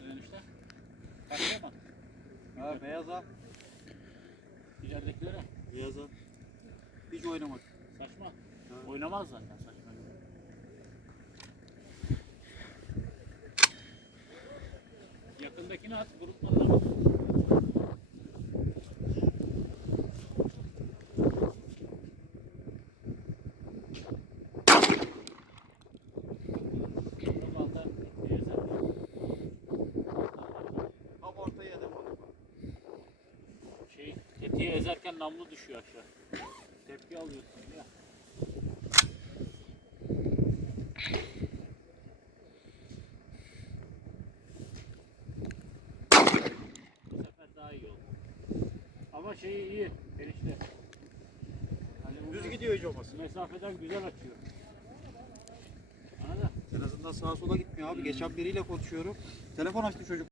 Dönüşte. Kaçta mı? Ha beyaz al. İleridekilere. Beyaz al. Hiç oynamak. Saçma. Ha. Oynamaz zaten saçma. Yakındakini at, gruplanına bak. Tetiği ezerken namlu düşüyor aşağı. Tepki alıyorsun ya. Bu sefer daha iyi oldu. Ama şeyi iyi enişte. Hani Düz gidiyor hiç olmasın. Mesafeden güzel açıyor. Anladın? En azından sağa sola gitmiyor abi. Geçen biriyle konuşuyorum. Telefon açtı çocuk.